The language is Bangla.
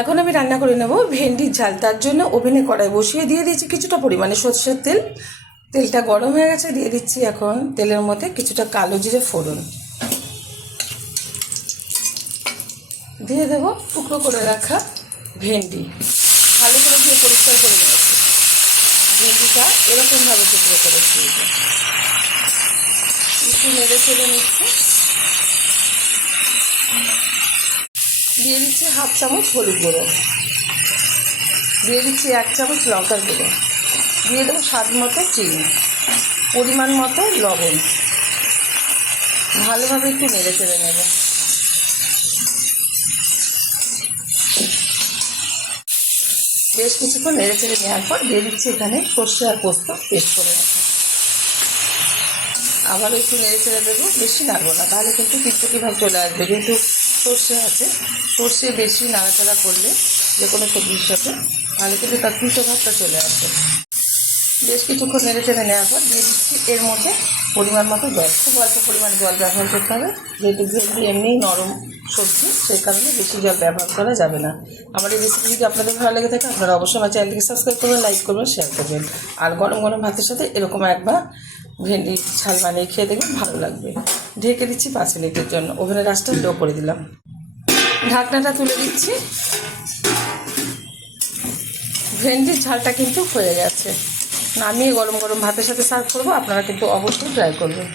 এখন আমি রান্না করে নেব ভেন্ডির ঝাল। তার জন্য ওভেনে কড়াই বসিয়ে দিয়ে দিয়েছি কিছুটা পরিমাণে সরষের তেল। তেলটা গরম হয়ে গেছে, দিয়ে দিচ্ছি এখন তেলের মধ্যে কিছুটা কালো জিরে ফোড়ন, দিয়ে দেবো টুকরো করে রাখা ভেন্ডি। ভালো করে দিয়ে পরিষ্কার করে নিয়েছি ভেন্ডিটা, এরকমভাবে টুকরো করেছি। একটু নেড়ে চেড়ে নিচ্ছে, দিয়ে দিচ্ছি হাফ চামচ হলুদ গুঁড়ো, দিয়ে দিচ্ছি 1 চামচ লঙ্কার গুঁড়ো, দিয়ে দেবো স্বাদ মতো চিনি, পরিমাণ মতো লবণ। ভালোভাবে একটু নেড়ে চেড়ে নেব। বেশ কিছুক্ষণ নেড়ে চেড়ে নেওয়ার পর দিয়ে দিচ্ছি এখানে সর্ষে আর পোস্ত পেস্ট করে রাখা। আবারও একটু নেড়ে চেড়ে দেবো, বেশি নাড়বো না, তাহলে কিন্তু পিচপিচি ভাব চলে আসবে। যেহেতু সর্ষে আছে, সর্ষে বেশি নাড়াচাড়া করলে যে কোনো সবজির সাথে তাহলে কিন্তু তার পিচো ভাবটা চলে আসবে। বেশ কিছুক্ষণ নেড়ে চেড়ে নেওয়ার পর দিয়ে দিচ্ছি এর মধ্যে পরিমাণ মতো জল। খুব অল্প পরিমাণে জল ব্যবহার করতে হবে, যেহেতু ভেন্ডি এমনিই নরম সবজি, সেই কারণে বেশি জল ব্যবহার করা যাবে না। আমার এই রেসিপি যদি আপনাদের ভালো লেগে থাকে, আপনারা অবশ্যই আমার চ্যানেলটিকে সাবস্ক্রাইব করবেন, লাইক করবেন, শেয়ার করবেন। আর গরম গরম ভাতের সাথে এরকম একবার ভেন্ডির ঝাল বানিয়ে খেয়ে দেখবেন, ভালো লাগবে। ঢেকে দিচ্ছি 5 মিনিটের জন্য। ওভেনের আঁচটা লো করে দিলাম, ঢাকনাটা তুলে দিচ্ছি। ভেন্ডির ঝালটা কিন্তু হয়ে গেছে। নামিয়ে গরম গরম ভাতের সাথে সার্ভ করবো। আপনারা কিন্তু অবশ্যই ট্রাই করবেন।